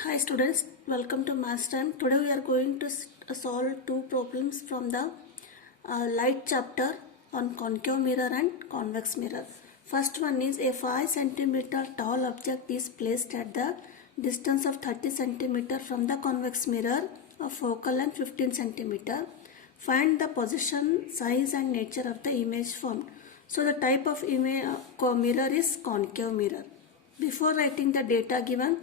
Hi students, welcome to Maths Time. Today we are going to solve two problems from the light chapter on concave mirror and convex mirror. First one is a 5 centimeter tall object is placed at the distance of 30 centimeter from the convex mirror of focal length 15 centimeter. Find the position, size and nature of the image formed. So the type of mirror is concave mirror. Before writing the data given,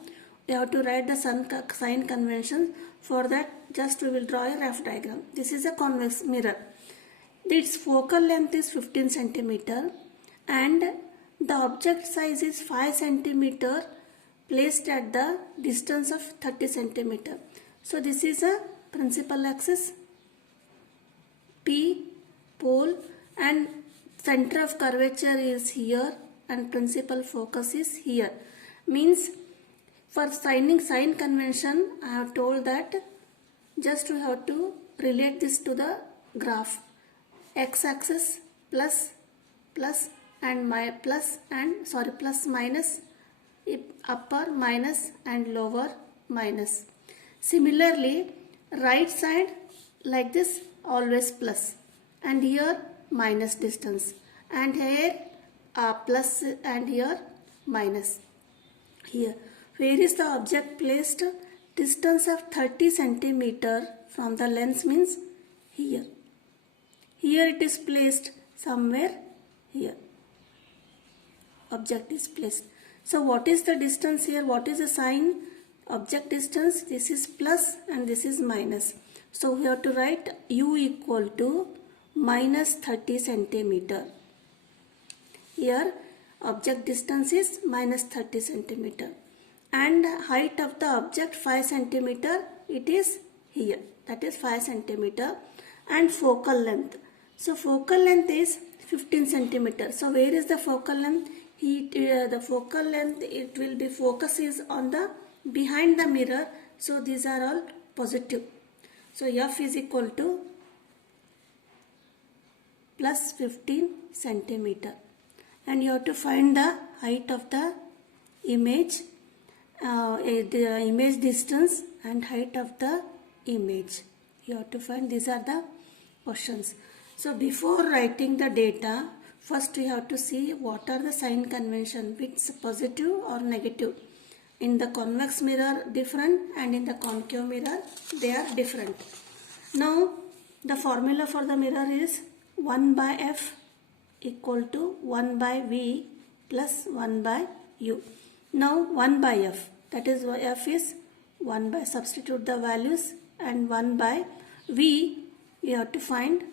we have to write the sign convention. For that, just we will draw a rough diagram. This is a convex mirror. Its focal length is 15 centimeter and the object size is 5 centimeter placed at the distance of 30 centimeter. So this is a principal axis, P, pole, and center of curvature is here and principal focus is here. Means for sign convention, I have told that just we have to relate this to the graph. X-axis plus and plus minus, upper minus and lower minus. Similarly, right side like this always plus and here minus distance and here plus and here minus. Here, where is the object placed? Distance of 30 centimeter from the lens means here. Here it is placed somewhere here. Object is placed. So what is the distance here? What is the sign? Object distance. This is plus and this is minus. So we have to write U equal to minus 30 centimeter. Here object distance is minus 30 centimeter and height of the object 5 centimeter, it is here, that is 5 centimeter, and focal length. So focal length is 15 centimeter. So where is the focal length? The focal length, it will be focus is on the behind the mirror. So these are all positive. So F is equal to plus 15 centimeter. And you have to find the height of the image, the image distance and height of the image. You have to find, these are the questions. So before writing the data, first we have to see what are the sign convention, which positive or negative. In the convex mirror different and in the concave mirror they are different. Now the formula for the mirror is 1 by F equal to 1 by V plus 1 by U. Now 1 by F, that is why F is 1 by, substitute the values, and 1 by V you have to find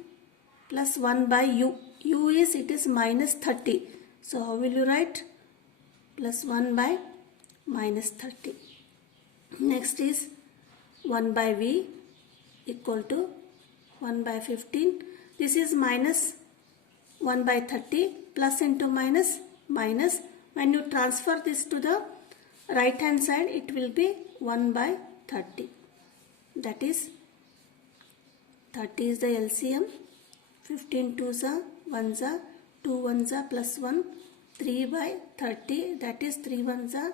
plus 1 by U. U is, it is minus 30. So how will you write? Plus 1 by minus 30. Next is 1 by V equal to 1 by 15. This is minus 1 by 30, plus into minus, minus. When you transfer this to the right hand side, it will be 1 by 30. That is 30 is the LCM. 15 2s are 1s are 2 1s are plus 1, 3 by 30, that is 3 1s are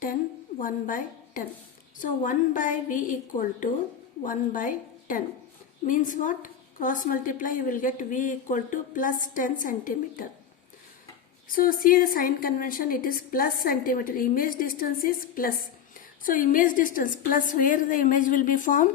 10, 1 by 10. So 1 by V equal to 1 by 10 means what? Cross multiply, you will get V equal to plus 10 centimeter. So see the sign convention, it is plus centimeter. Image distance is plus. So image distance plus, where the image will be formed?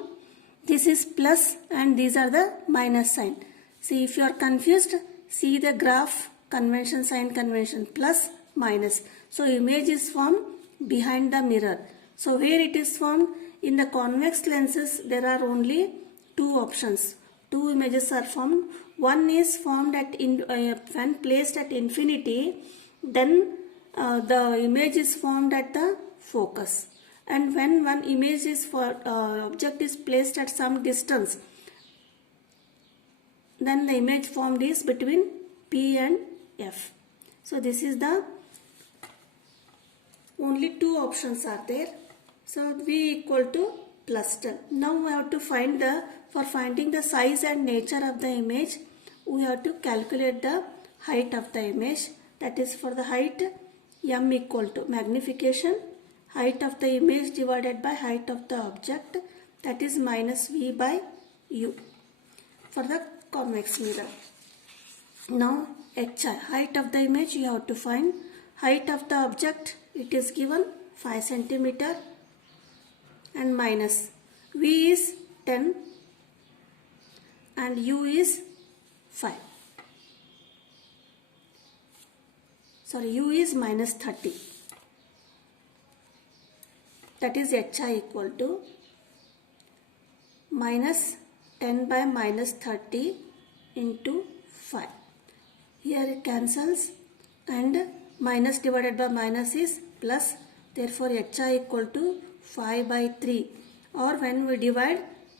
This is plus and these are the minus sign. See, if you are confused, see the graph convention, sign convention, plus minus. So image is formed behind the mirror. So where it is formed? In the convex lenses there are only two options. Two images are formed. One is formed at when placed at infinity, then the image is formed at the focus. And when one image is object is placed at some distance, then the image formed is between P and F. So this is the only two options are there. So V equal to plus 10. Now we have to find for finding the size and nature of the image, we have to calculate the height of the image. That is, for the height, M equal to magnification, height of the image divided by height of the object, that is minus V by U for the convex mirror. Now HI, height of the image you have to find. Height of the object, it is given 5 centimeter and minus V is 10 and U is 5. Sorry, U is minus 30. That is HI equal to minus 10 by minus 30 into 5. Here it cancels and minus divided by minus is plus. Therefore, HI equal to 5 by 3, or when we divide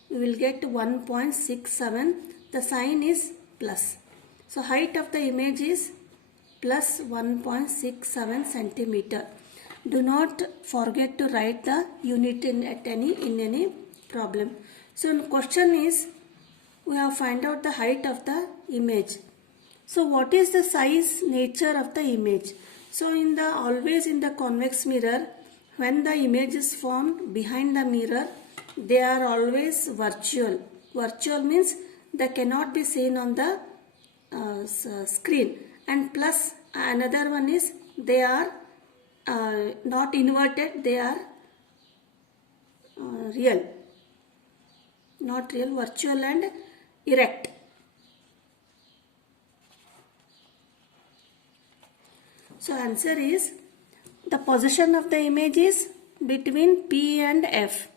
we will get 1.67. The sign is plus. So height of the image is plus 1.67 centimeter. Do not forget to write the unit in any problem. So question is, we have find out the height of the image. So what is the size nature of the image? So always in the convex mirror, when the image is formed behind the mirror, they are always virtual. Virtual means they cannot be seen on the screen. And plus another one is they are not inverted, they are real. Not real, virtual and erect. So answer is, the position of the image is between P and F,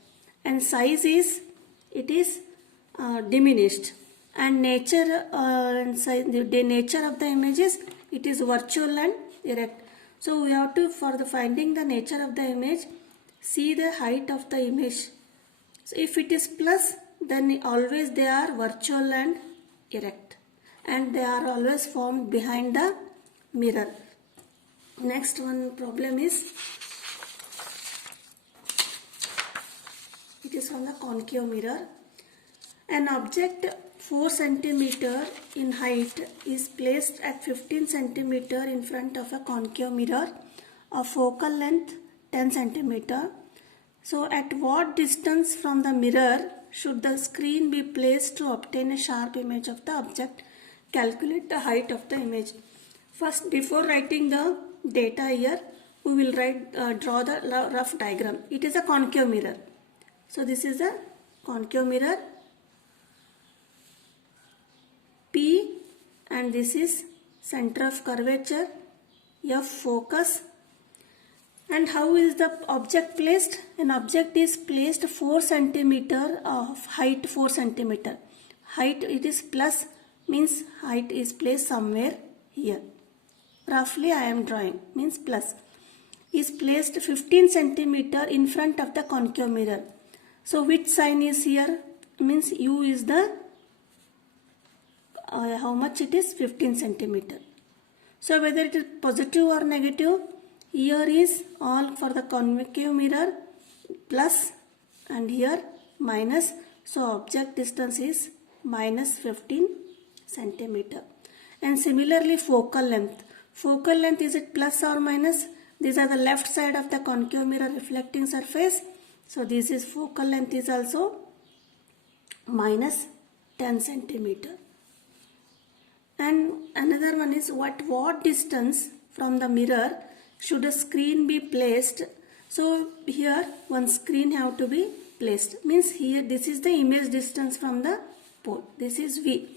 and size is, it is diminished, and nature the nature of the image is, it is virtual and erect. So we have to, for the finding the nature of the image, see the height of the image. So if it is plus, then always they are virtual and erect, and they are always formed behind the mirror. Next one problem is, it is from the concave mirror. An object 4 centimeter in height is placed at 15 centimeter in front of a concave mirror of focal length 10 centimeter. So at what distance from the mirror should the screen be placed to obtain a sharp image of the object? Calculate the height of the image. First, before writing the data here, we will draw the rough diagram. It is a concave mirror. So this is a concave mirror P, and this is center of curvature, F focus. And how is the object placed? An object is placed 4 centimeter of height, 4 centimeter. Height, it is plus, means height is placed somewhere here. Roughly I am drawing, means plus. Is placed 15 centimeter in front of the concave mirror. So which sign is here? Means U is the, how much it is? 15 centimeter. So whether it is positive or negative, here is all for the concave mirror plus, and here minus. So object distance is minus 15 centimeter. And similarly focal length. Focal length, is it plus or minus? These are the left side of the concave mirror reflecting surface. So this is focal length is also minus 10 centimeter. And another one is, what distance from the mirror should a screen be placed? So here one screen have to be placed. Means here this is the image distance from the pole. This is V.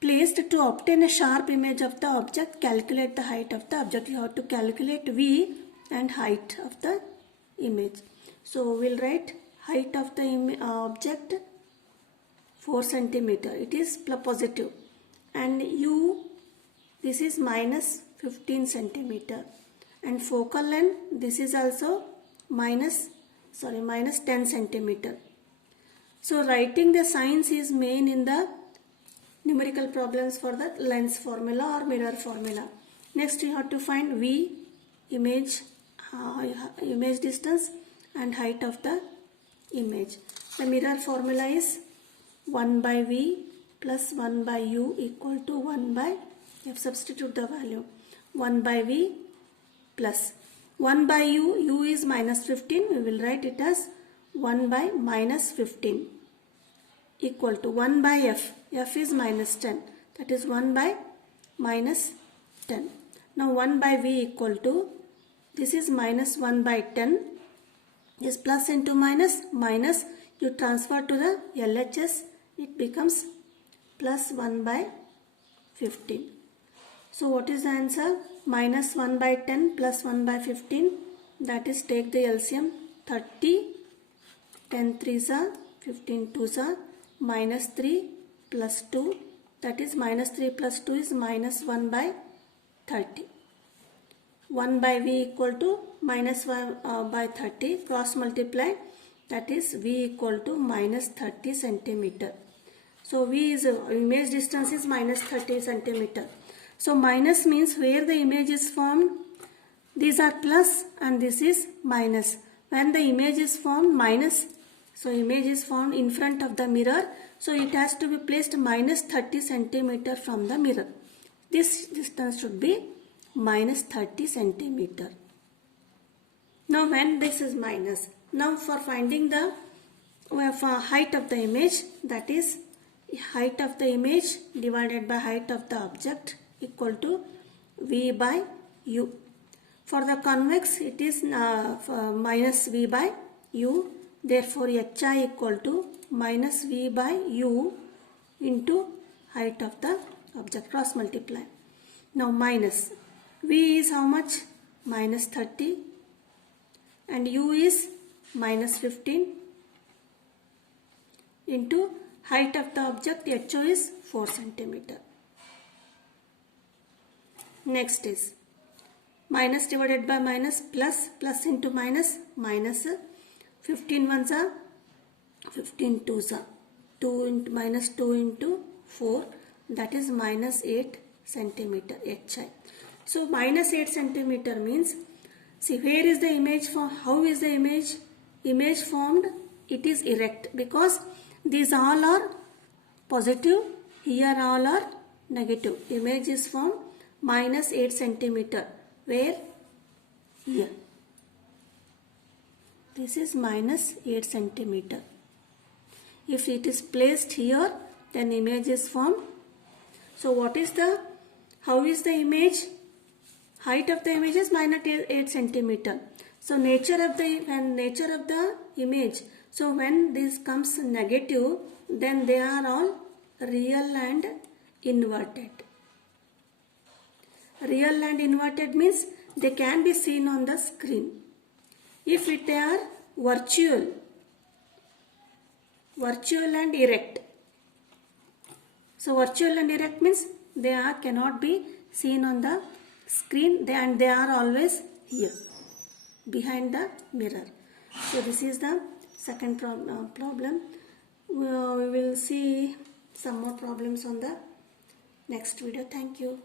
Placed to obtain a sharp image of the object, calculate the height of the object. You have to calculate V and height of the image. So we'll write height of the object 4 centimeter. It is positive. And U, this is minus 15 centimeter. And focal length, this is also minus 10 centimeter. So writing the signs is main in the numerical problems for the lens formula or mirror formula. Next you have to find V, image distance and height of the image. The mirror formula is 1 by V plus 1 by U equal to 1 by, you have substitute the value, 1 by V plus 1 by u is minus 15. We will write it as 1 by minus 15 equal to 1 by f is minus 10. That is 1 by minus 10. Now 1 by v equal to, this is minus 1 by 10. This plus into minus, you transfer to the LHS, it becomes plus 1 by 15. So what is the answer? Minus 1 by 10 plus 1 by 15. That is, take the LCM, 30, 10 3s are, 15 2s are, minus 3 plus 2. That is, minus 3 plus 2 is minus 1 by 30. 1 by v equal to minus 1 by 30. Cross multiply. That is, v equal to minus 30 centimeter. So v is image distance is minus 30 centimeter. So minus means where the image is formed, these are plus and this is minus. When the image is formed minus, so image is formed in front of the mirror, so it has to be placed minus 30 centimeter from the mirror. This distance should be minus 30 centimeter. Now when this is minus, now for finding the height of the image, that is height of the image divided by height of the object equal to v by u. For the convex it is minus v by u. Therefore hi equal to minus v by u into height of the object. Cross multiply. Now minus v is how much? Minus 30 and u is minus 15 into height of the object ho is 4 centimeter. Next is minus divided by minus, plus into minus, 15 ones are 15 twos are 2 into minus 2 into 4, that is minus 8 centimeter hi. So minus 8 centimeter means, see where is the image formed? How is the image formed? It is erect because these all are positive, here all are negative. Image is formed minus 8 centimeter. Where? Here. This is minus 8 centimeter. If it is placed here, then image is formed. So what is the, how is the image? Height of the image is minus 8 centimeter. So nature of the image. So when this comes negative, then they are all real and inverted. Real and inverted means they can be seen on the screen. If they are virtual and erect. So virtual and erect means they cannot be seen on the screen, and they are always here behind the mirror. So this is the second problem. We will see some more problems on the next video. Thank you.